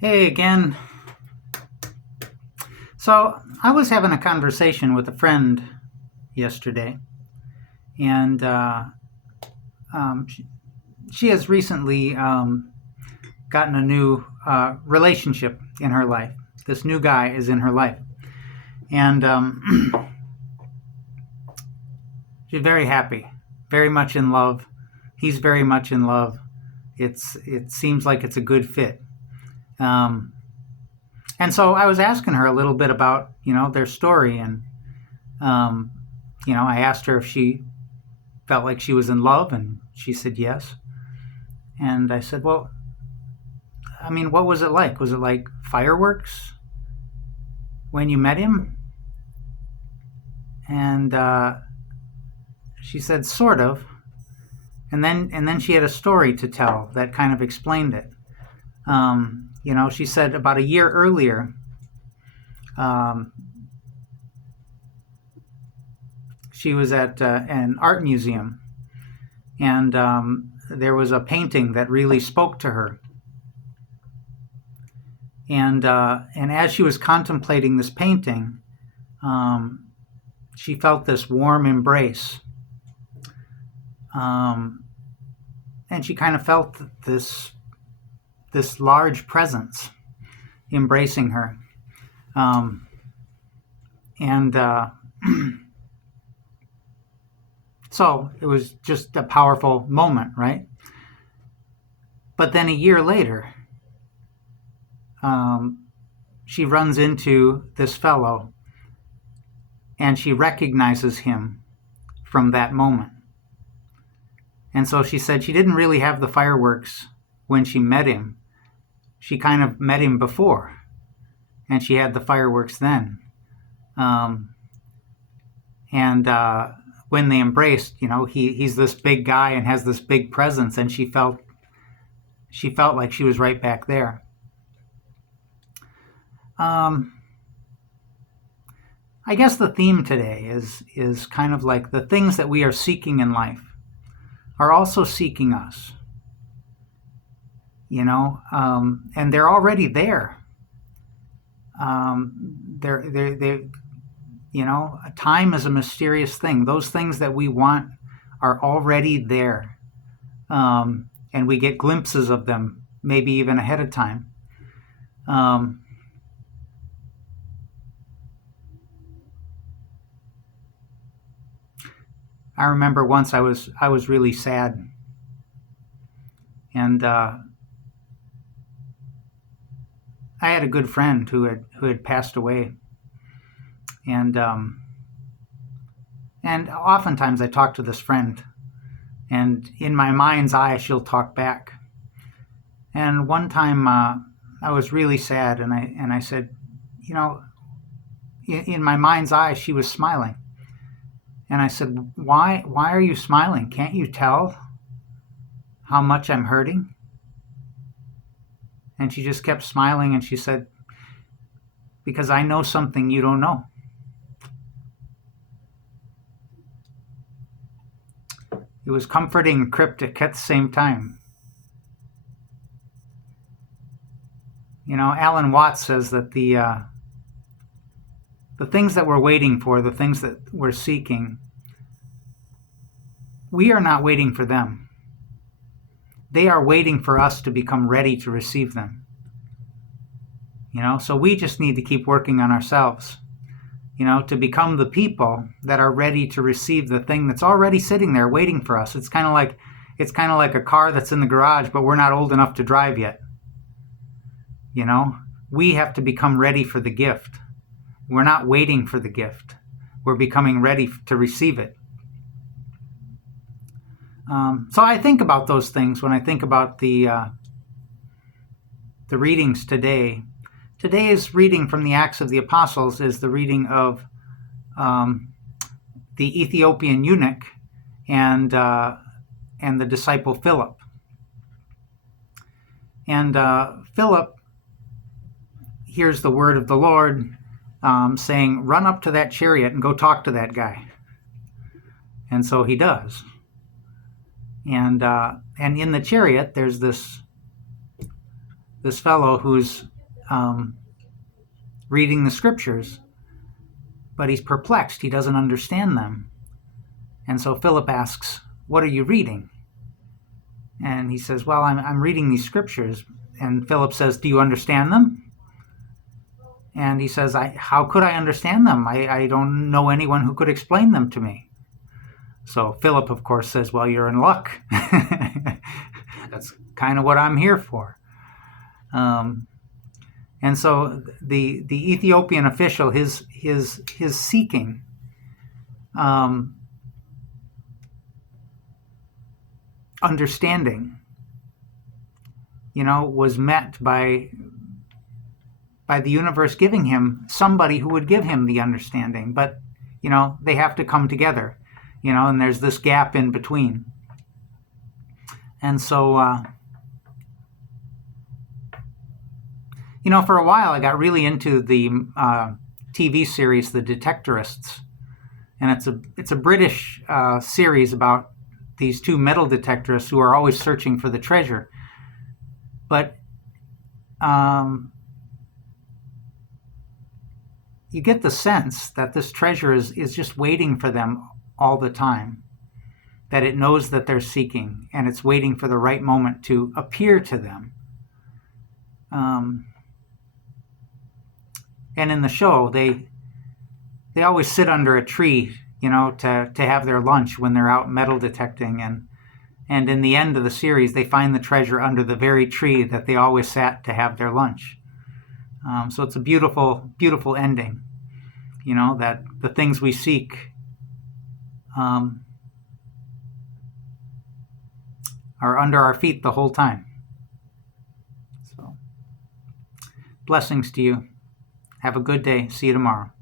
Hey again. So I was having a conversation with a friend yesterday, and she has recently gotten a new relationship in her life. This new guy is in her life, and she's very happy, very much in love. He's very much in love. It seems like it's a good fit. Um, and so I was asking her a little bit about their story, and um, I asked her if she felt like she was in love, and she said yes. And I said, well, I mean, what was it like? Was it like fireworks when you met him? And she said, sort of. And then she had a story to tell that kind of explained it. She said about a year earlier, um, she was at an art museum, and there was a painting that really spoke to her. And as she was contemplating this painting, she felt this warm embrace, um, and she kind of felt this large presence embracing her, um, and so it was just a powerful moment, right? But then a year later, um, she runs into this fellow, and she recognizes him from that moment. And so she said she didn't really have the fireworks when she met him. She kind of met him before, and she had the fireworks then. Um, and when they embraced, he's this big guy and has this big presence, and she felt like she was right back there. I guess the theme today is kind of like the things that we are seeking in life are also seeking us, and they're already there. Time is a mysterious thing. Those things that we want are already there, and we get glimpses of them, maybe even ahead of time. I remember once I was really sad, and I had a good friend who had passed away, and oftentimes I talk to this friend, and in my mind's eye she'll talk back. And one time I was really sad, and I said, in my mind's eye she was smiling, and I said, why are you smiling? Can't you tell how much I'm hurting? And she just kept smiling, and she said, because I know something you don't know. It was comforting and cryptic at the same time. Alan Watts says that the things that we're waiting for, the things that we're seeking, we are not waiting for them. They are waiting for us to become ready to receive them. So we just need to keep working on ourselves, to become the people that are ready to receive the thing that's already sitting there waiting for us. It's kind of like a car that's in the garage, but we're not old enough to drive yet. We have to become ready for the gift. We're not waiting for the gift. We're becoming ready to receive it. So I think about those things when I think about the readings today. Today's reading from the Acts of the Apostles is the reading of the Ethiopian eunuch and the disciple Philip. And Philip hears the word of the Lord saying, run up to that chariot and go talk to that guy. And so he does. And in the chariot, there's this this fellow who's reading the scriptures, but he's perplexed. He doesn't understand them. And so Philip asks, "What are you reading?" And he says, "Well, I'm reading these scriptures." And Philip says, "Do you understand them?" And he says, "How could I understand them? I don't know anyone who could explain them to me." So Philip, of course, says, "Well, you're in luck." That's kind of what I'm here for. And so the Ethiopian official, his seeking, understanding, was met by the universe giving him somebody who would give him the understanding. But, they have to come together, and there's this gap in between. And so, for a while I got really into the TV series, The Detectorists. And it's a British series about these two metal detectorists who are always searching for the treasure. But you get the sense that this treasure is just waiting for them all the time, that it knows that they're seeking, and it's waiting for the right moment to appear to them. And in the show, they always sit under a tree, to have their lunch when they're out metal detecting. And in the end of the series, they find the treasure under the very tree that they always sat to have their lunch. So it's a beautiful, beautiful ending, that the things we seek are under our feet the whole time. So, blessings to you. Have a good day. See you tomorrow.